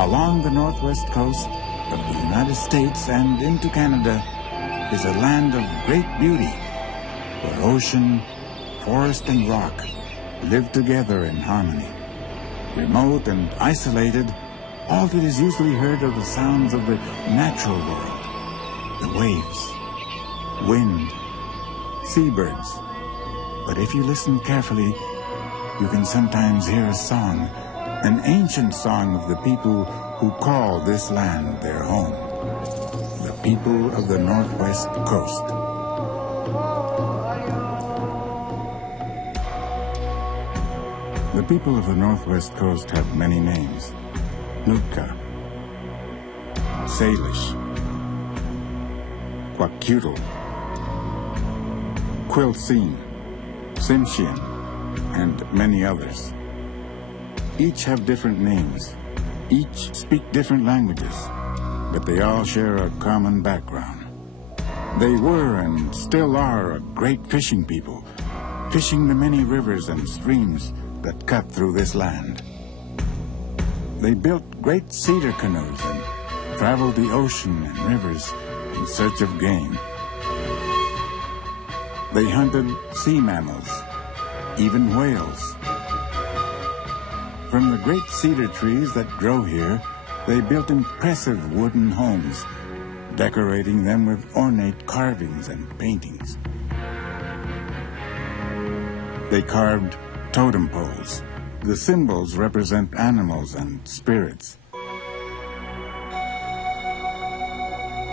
Along the northwest coast of the United States and into Canada is a land of great beauty, where ocean, forest, and rock live together in harmony. Remote and isolated, all that is usually heard are the sounds of the natural world, the waves, wind, seabirds. But if you listen carefully, you can sometimes hear a song, an ancient song of the people who call this land their home, the people of the Northwest Coast. The people of the Northwest Coast have many names: Nootka, Salish, Kwakiutl, Quilcene, Tsimshian, and many others. Each have different names, each speak different languages, but they all share a common background. They were and still are a great fishing people, fishing the many rivers and streams that cut through this land. They built great cedar canoes and traveled the ocean and rivers in search of game. They hunted sea mammals, even whales. From the great cedar trees that grow here, they built impressive wooden homes, decorating them with ornate carvings and paintings. They carved totem poles. The symbols represent animals and spirits.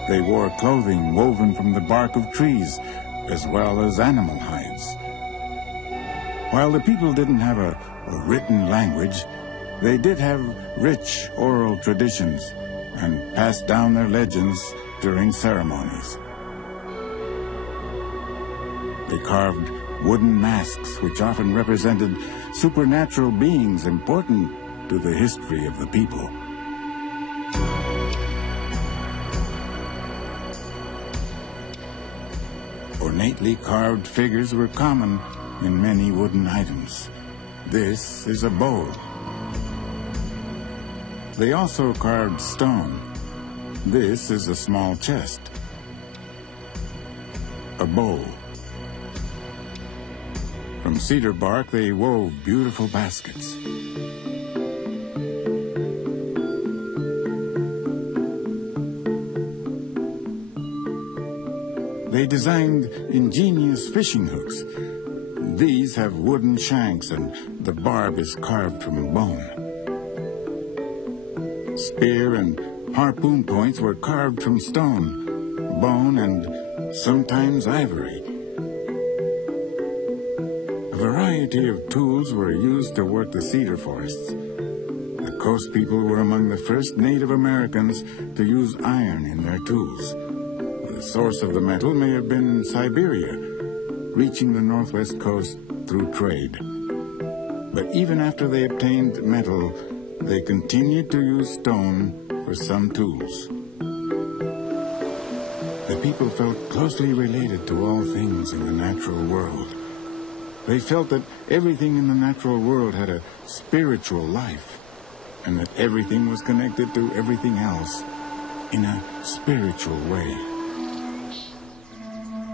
They wore clothing woven from the bark of trees, as well as animal hides. While the people didn't have a written language, they did have rich oral traditions and passed down their legends during ceremonies. They carved wooden masks, which often represented supernatural beings important to the history of the people. Ornately carved figures were common in many wooden items. This is a bowl. They also carved stone. This is a small chest. A bowl. From cedar bark, they wove beautiful baskets. They designed ingenious fishing hooks. These have wooden shanks and the barb is carved from bone. Spear and harpoon points were carved from stone, bone, and sometimes ivory. A variety of tools were used to work the cedar forests. The coast people were among the first Native Americans to use iron in their tools. The source of the metal may have been in Siberia, reaching the Northwest Coast through trade. But even after they obtained metal, they continued to use stone for some tools. The people felt closely related to all things in the natural world. They felt that everything in the natural world had a spiritual life, and that everything was connected to everything else in a spiritual way.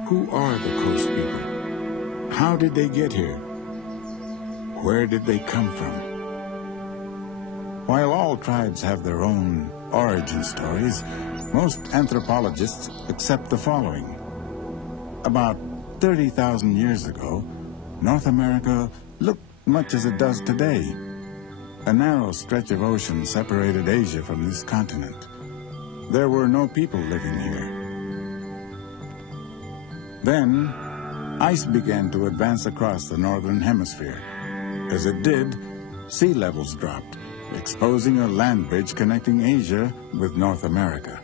Who are the coast people? How did they get here? Where did they come from? While all tribes have their own origin stories, most anthropologists accept the following. About 30,000 years ago, North America looked much as it does today. A narrow stretch of ocean separated Asia from this continent. There were no people living here. Then, ice began to advance across the northern hemisphere. As it did, sea levels dropped, exposing a land bridge connecting Asia with North America.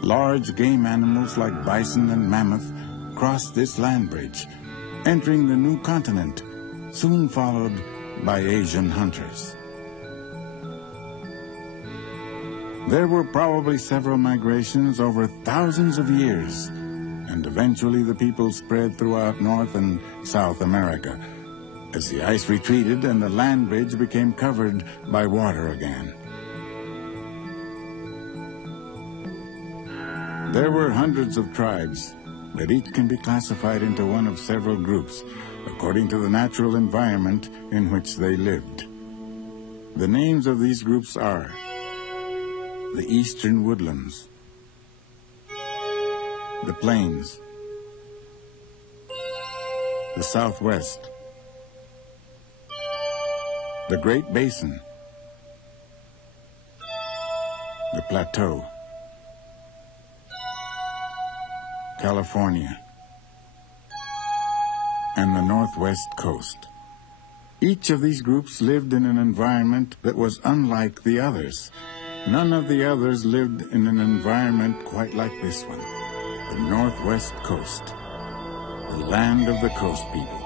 Large game animals like bison and mammoth crossed this land bridge, entering the new continent, soon followed by Asian hunters. There were probably several migrations over thousands of years, and eventually the people spread throughout North and South America. as the ice retreated and the land bridge became covered by water again. There were hundreds of tribes, but each can be classified into one of several groups, according to the natural environment in which they lived. The names of these groups are the Eastern Woodlands, the Plains, the Southwest, the Great Basin, the Plateau, California, and the Northwest Coast. Each of these groups lived in an environment that was unlike the others. None of the others lived in an environment quite like this one, the Northwest Coast, the land of the coast people.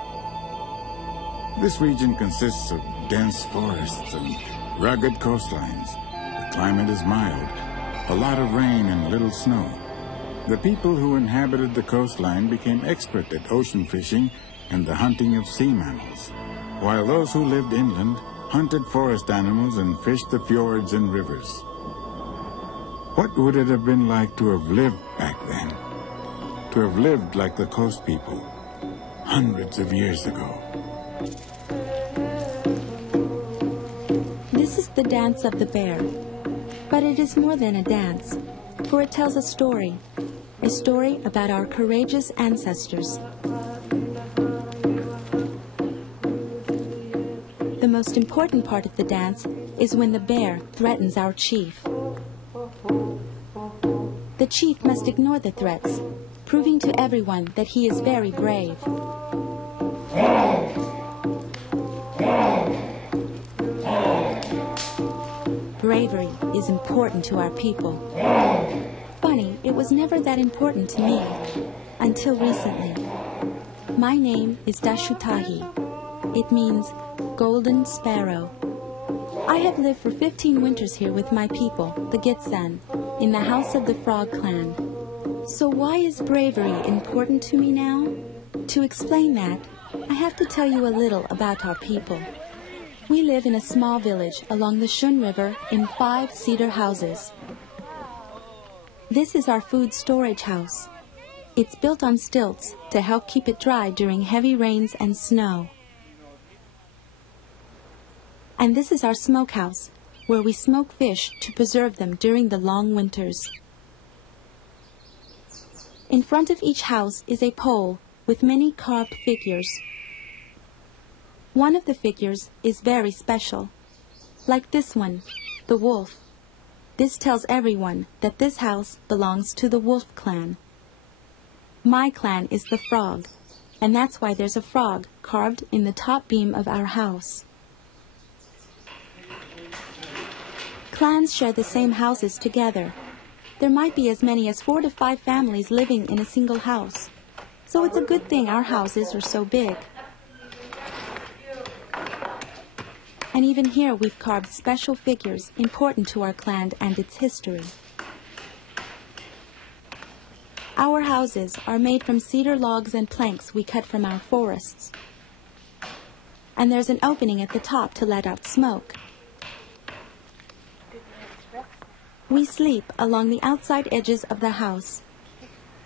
This region consists of dense forests and rugged coastlines. The climate is mild, a lot of rain and little snow. The people who inhabited the coastline became expert at ocean fishing and the hunting of sea mammals, while those who lived inland hunted forest animals and fished the fjords and rivers. What would it have been like to have lived back then? To have lived like the coast people, hundreds of years ago. This is the dance of the bear, but it is more than a dance, for it tells a story about our courageous ancestors. The most important part of the dance is when the bear threatens our chief. The chief must ignore the threats, proving to everyone that he is very brave. Bravery is important to our people. Funny, it was never that important to me, until recently. My name is Dashutahi. It means golden sparrow. I have lived for 15 winters here with my people, the Gitxsan, in the house of the Frog Clan. So why is bravery important to me now? To explain that, I have to tell you a little about our people. We live in a small village along the Shun River in 5 cedar houses. This is our food storage house. It's built on stilts to help keep it dry during heavy rains and snow. And this is our smokehouse, where we smoke fish to preserve them during the long winters. In front of each house is a pole with many carved figures. One of the figures is very special, like this one, the wolf. This tells everyone that this house belongs to the Wolf Clan. My clan is the Frog, and that's why there's a frog carved in the top beam of our house. Clans share the same houses together. There might be as many as 4 to 5 families living in a single house. So it's a good thing our houses are so big. And even here we've carved special figures important to our clan and its history. Our houses are made from cedar logs and planks we cut from our forests. And there's an opening at the top to let out smoke. We sleep along the outside edges of the house.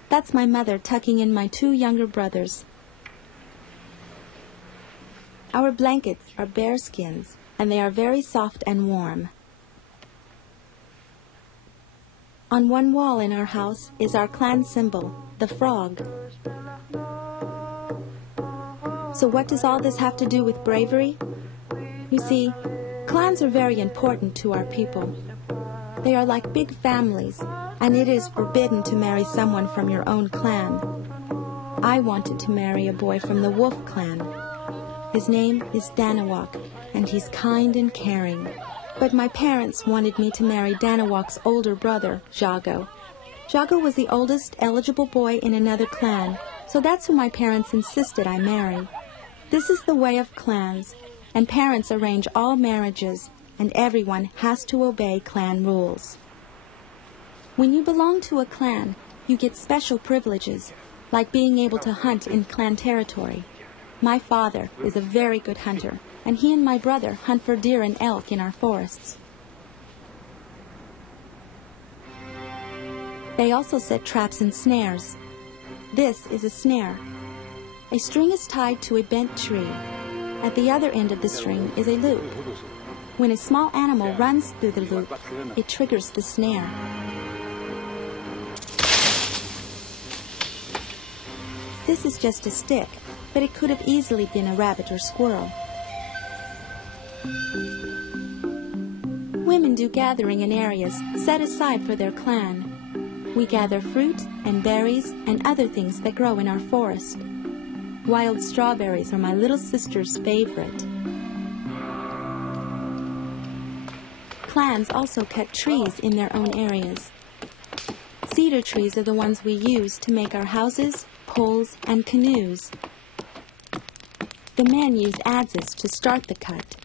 That's my mother tucking in my 2 younger brothers. Our blankets are bear skins, and they are very soft and warm. On one wall in our house is our clan symbol, the frog. So what does all this have to do with bravery? You see, clans are very important to our people. They are like big families, and it is forbidden to marry someone from your own clan. I wanted to marry a boy from the Wolf Clan. His name is Danawak, and he's kind and caring. But my parents wanted me to marry Danawak's older brother, Jago. Jago was the oldest eligible boy in another clan, so that's who my parents insisted I marry. This is the way of clans, and parents arrange all marriages, and everyone has to obey clan rules. When you belong to a clan, you get special privileges, like being able to hunt in clan territory. My father is a very good hunter, and he and my brother hunt for deer and elk in our forests. They also set traps and snares. This is a snare. A string is tied to a bent tree. At the other end of the string is a loop. When a small animal runs through the loop, it triggers the snare. This is just a stick, but it could have easily been a rabbit or squirrel. Women do gathering in areas set aside for their clan. We gather fruit and berries and other things that grow in our forest. Wild strawberries are my little sister's favorite. Clans also cut trees in their own areas. Cedar trees are the ones we use to make our houses, poles, and canoes. The men use adzes to start the cut.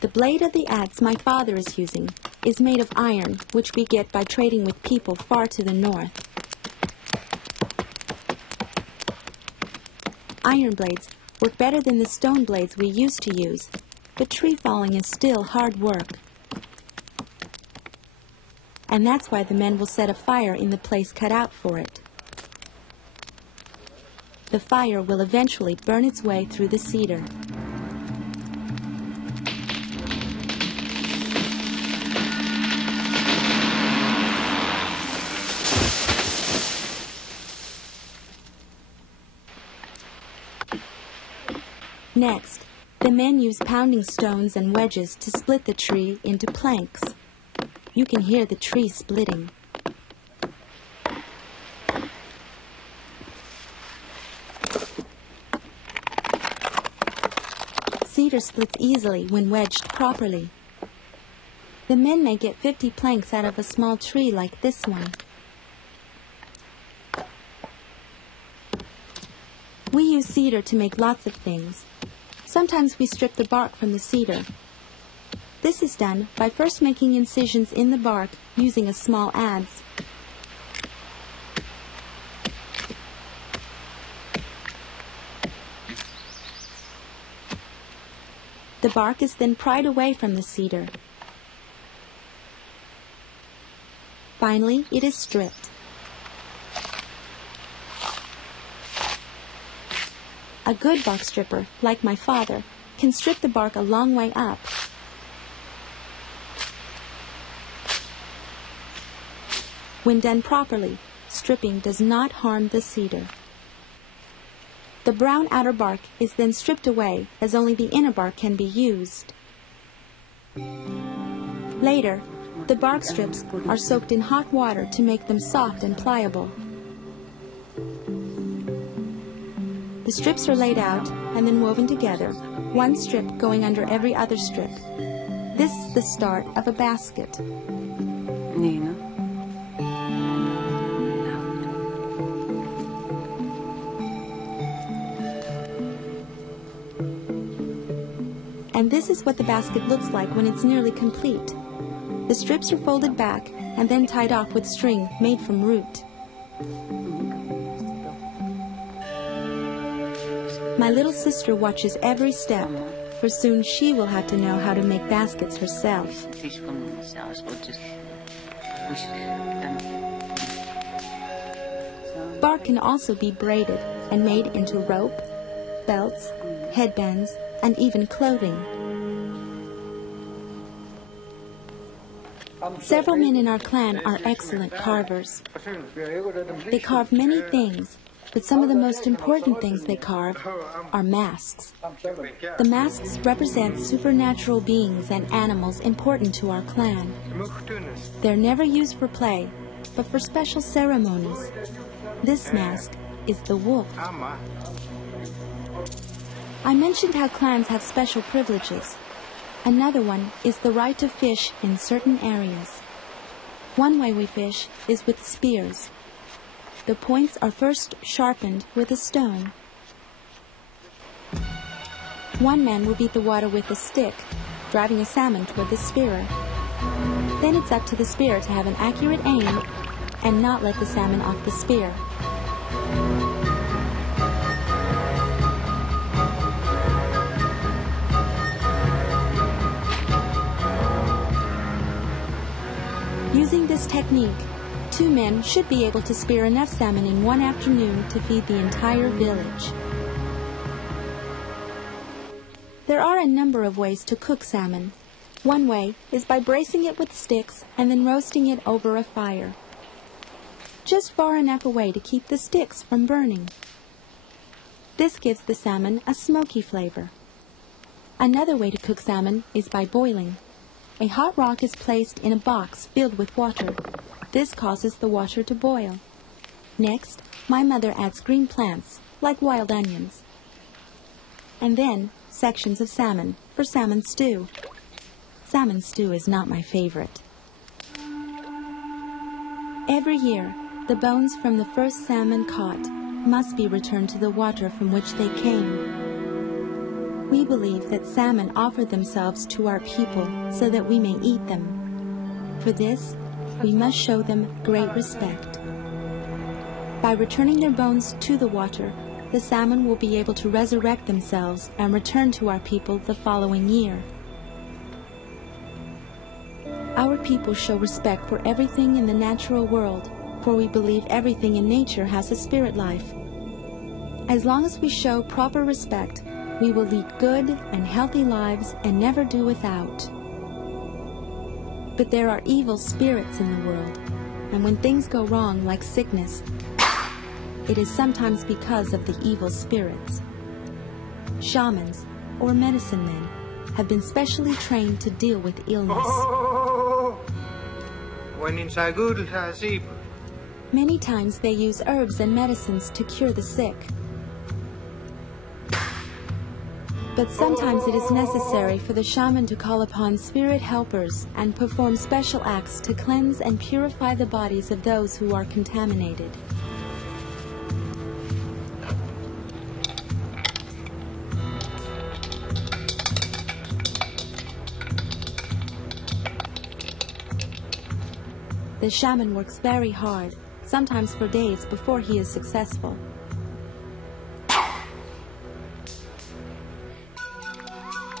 The blade of the adze my father is using is made of iron, which we get by trading with people far to the north. Iron blades work better than the stone blades we used to use, but tree falling is still hard work. And that's why the men will set a fire in the place cut out for it. The fire will eventually burn its way through the cedar. Next, the men use pounding stones and wedges to split the tree into planks. You can hear the tree splitting. Cedar splits easily when wedged properly. The men may get 50 planks out of a small tree like this one. We use cedar to make lots of things. Sometimes we strip the bark from the cedar. This is done by first making incisions in the bark using a small adze. The bark is then pried away from the cedar. Finally, it is stripped. A good bark stripper, like my father, can strip the bark a long way up. When done properly, stripping does not harm the cedar. The brown outer bark is then stripped away, as only the inner bark can be used. Later, the bark strips are soaked in hot water to make them soft and pliable. The strips are laid out and then woven together, one strip going under every other strip. This is the start of a basket. Nina. And this is what the basket looks like when it's nearly complete. The strips are folded back and then tied off with string made from root. My little sister watches every step, for soon she will have to know how to make baskets herself. Bark can also be braided and made into rope, belts, headbands, and even clothing. Several men in our clan are excellent carvers. They carve many things, but some of the most important things they carve are masks. The masks represent supernatural beings and animals important to our clan. They're never used for play, but for special ceremonies. This mask is the wolf. I mentioned how clans have special privileges. Another one is the right to fish in certain areas. One way we fish is with spears. The points are first sharpened with a stone. One man will beat the water with a stick, driving a salmon toward the spearer. Then it's up to the spearer to have an accurate aim and not let the salmon off the spear. this technique, 2 men should be able to spear enough salmon in one afternoon to feed the entire village. There are a number of ways to cook salmon. One way is by bracing it with sticks and then roasting it over a fire, just far enough away to keep the sticks from burning. This gives the salmon a smoky flavor. Another way to cook salmon is by boiling. A hot rock is placed in a box filled with water. This causes the water to boil. Next, my mother adds green plants, like wild onions, and then sections of salmon for salmon stew. Salmon stew is not my favorite. Every year, the bones from the first salmon caught must be returned to the water from which they came. We believe that salmon offer themselves to our people so that we may eat them. For this, we must show them great respect. By returning their bones to the water, the salmon will be able to resurrect themselves and return to our people the following year. Our people show respect for everything in the natural world, for we believe everything in nature has a spirit life. As long as we show proper respect, we will lead good and healthy lives and never do without. But there are evil spirits in the world, and when things go wrong, like sickness, it is sometimes because of the evil spirits. Shamans, or medicine men, have been specially trained to deal with illness. Many times they use herbs and medicines to cure the sick. But sometimes it is necessary for the shaman to call upon spirit helpers and perform special acts to cleanse and purify the bodies of those who are contaminated. The shaman works very hard, sometimes for days before he is successful.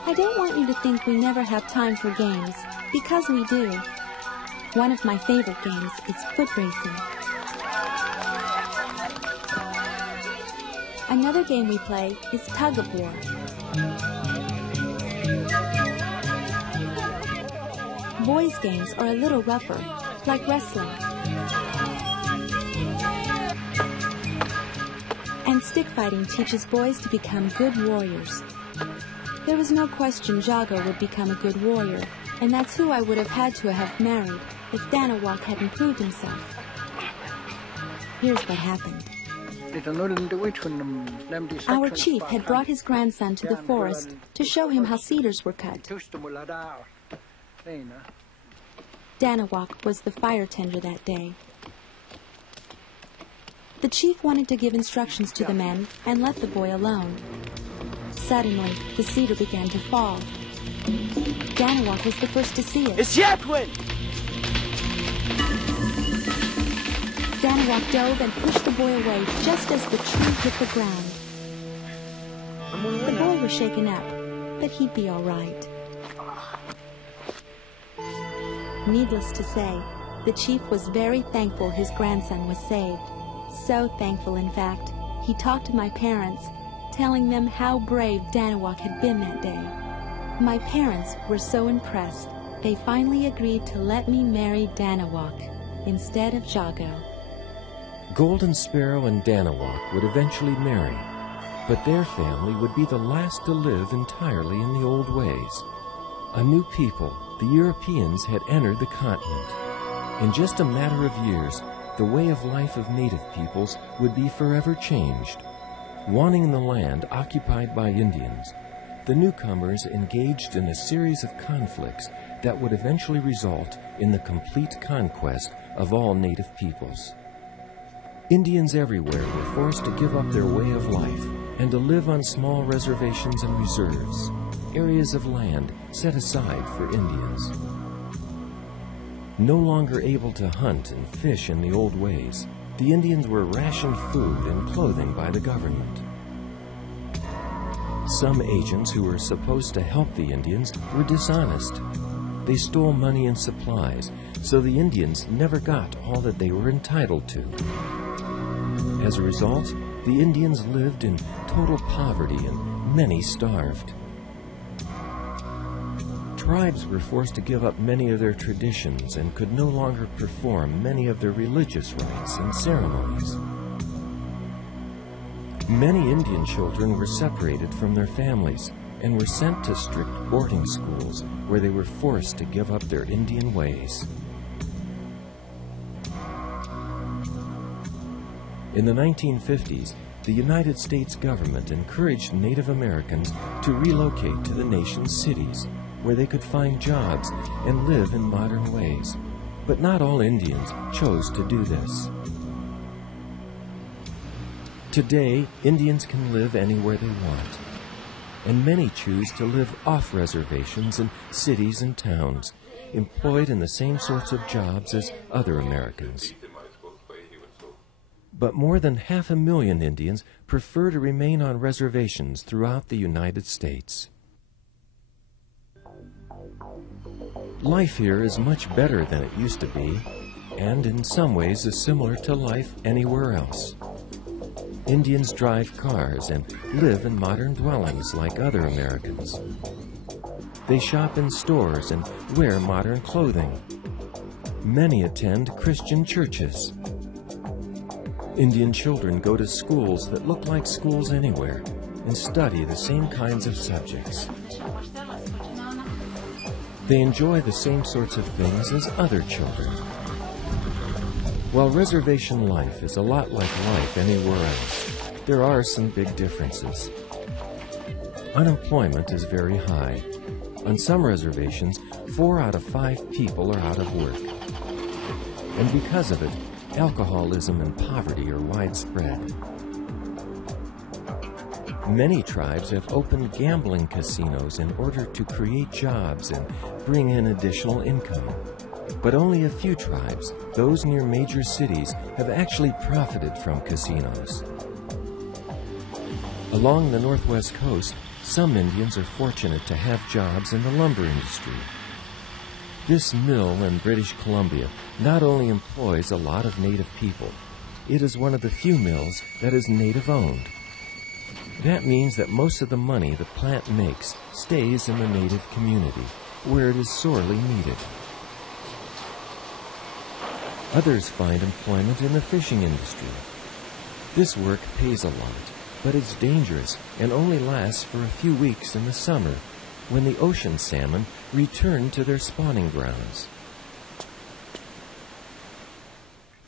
I don't want you to think we never have time for games, because we do. One of my favorite games is foot racing. Another game we play is tug of war. Boys' games are a little rougher, like wrestling. And stick fighting teaches boys to become good warriors. There was no question Jago would become a good warrior, and that's who I would have had to have married if Danawak hadn't proved himself. Here's what happened. Our chief had brought his grandson to the forest to show him how cedars were cut. Danawak was the fire tender that day. The chief wanted to give instructions to the men and let the boy alone. Suddenly, the cedar began to fall. Danawak was the first to see it. It's Yatwin! Danawak dove and pushed the boy away just as the tree hit the ground. The boy was shaken up, but he'd be all right. Needless to say, the chief was very thankful his grandson was saved. So thankful, in fact, he talked to my parents, telling them how brave Danawak had been that day. My parents were so impressed, they finally agreed to let me marry Danawak instead of Jago. Golden Sparrow and Danawak would eventually marry, but their family would be the last to live entirely in the old ways. A new people, the Europeans, had entered the continent. In just a matter of years, the way of life of native peoples would be forever changed. Wanting the land occupied by Indians, the newcomers engaged in a series of conflicts that would eventually result in the complete conquest of all native peoples. Indians everywhere were forced to give up their way of life and to live on small reservations and reserves, areas of land set aside for Indians. No longer able to hunt and fish in the old ways, the Indians were rationed food and clothing by the government. Some agents who were supposed to help the Indians were dishonest. They stole money and supplies, so the Indians never got all that they were entitled to. As a result, the Indians lived in total poverty and many starved. Tribes were forced to give up many of their traditions and could no longer perform many of their religious rites and ceremonies. Many Indian children were separated from their families and were sent to strict boarding schools where they were forced to give up their Indian ways. In the 1950s, the United States government encouraged Native Americans to relocate to the nation's cities, where they could find jobs and live in modern ways. But not all Indians chose to do this. Today, Indians can live anywhere they want, and many choose to live off reservations in cities and towns, employed in the same sorts of jobs as other Americans. But more than 500,000 Indians prefer to remain on reservations throughout the United States. Life here is much better than it used to be, and in some ways is similar to life anywhere else. Indians drive cars and live in modern dwellings like other Americans. They shop in stores and wear modern clothing. Many attend Christian churches. Indian children go to schools that look like schools anywhere and study the same kinds of subjects. They enjoy the same sorts of things as other children. While reservation life is a lot like life anywhere else, there are some big differences. Unemployment is very high. On some reservations, 4 out of 5 people are out of work. And because of it, alcoholism and poverty are widespread. Many tribes have opened gambling casinos in order to create jobs and bring in additional income. But only a few tribes, those near major cities, have actually profited from casinos. Along the northwest coast, some Indians are fortunate to have jobs in the lumber industry. This mill in British Columbia not only employs a lot of native people, it is one of the few mills that is native-owned. That means that most of the money the plant makes stays in the native community, where it is sorely needed. Others find employment in the fishing industry. This work pays a lot, but it's dangerous and only lasts for a few weeks in the summer, when the ocean salmon return to their spawning grounds.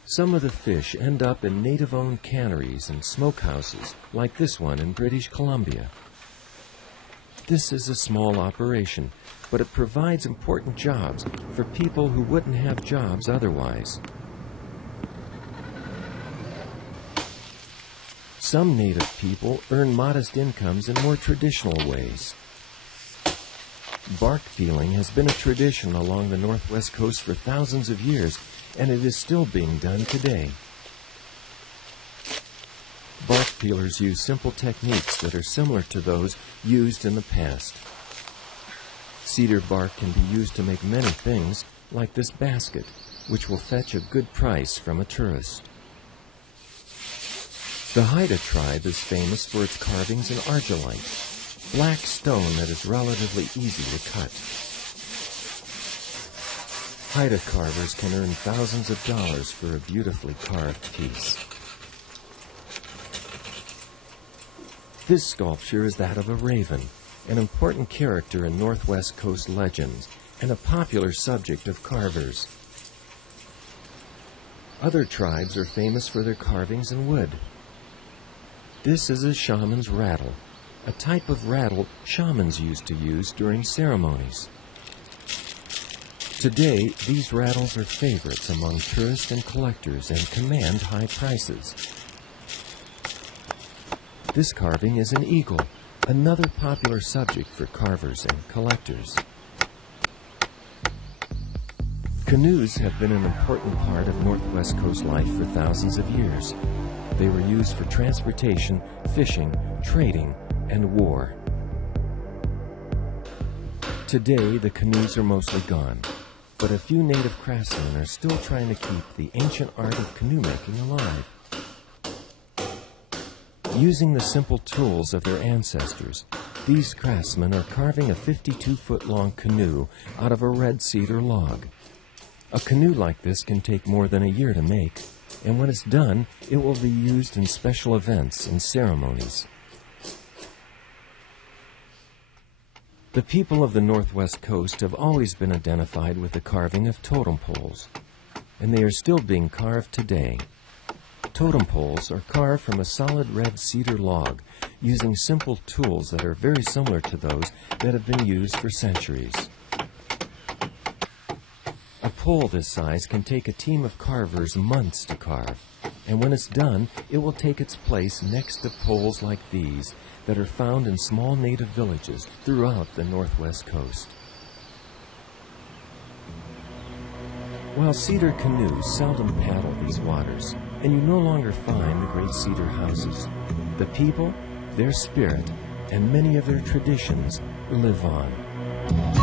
Some of the fish end up in native-owned canneries and smokehouses, like this one in British Columbia. This is a small operation, but it provides important jobs for people who wouldn't have jobs otherwise. Some native people earn modest incomes in more traditional ways. Bark peeling has been a tradition along the northwest coast for thousands of years, and it is still being done today. Bark peelers use simple techniques that are similar to those used in the past. Cedar bark can be used to make many things, like this basket, which will fetch a good price from a tourist. The Haida tribe is famous for its carvings in argillite, black stone that is relatively easy to cut. Haida carvers can earn thousands of dollars for a beautifully carved piece. This sculpture is that of a raven, an important character in Northwest Coast legends and a popular subject of carvers. Other tribes are famous for their carvings in wood. This is a shaman's rattle, a type of rattle shamans used to use during ceremonies. Today, these rattles are favorites among tourists and collectors and command high prices. This carving is an eagle, another popular subject for carvers and collectors. Canoes have been an important part of Northwest Coast life for thousands of years. They were used for transportation, fishing, trading, and war. Today, the canoes are mostly gone. but a few native craftsmen are still trying to keep the ancient art of canoe making alive. Using the simple tools of their ancestors, these craftsmen are carving a 52-foot-long canoe out of a red cedar log. A canoe like this can take more than a year to make, and when it's done, it will be used in special events and ceremonies. The people of the Northwest Coast have always been identified with the carving of totem poles, and they are still being carved today. Totem poles are carved from a solid red cedar log using simple tools that are very similar to those that have been used for centuries. A pole this size can take a team of carvers months to carve, and when it's done, it will take its place next to poles like these that are found in small native villages throughout the Northwest Coast. While cedar canoes seldom paddle these waters, and you no longer find the great cedar houses, the people, their spirit, and many of their traditions live on.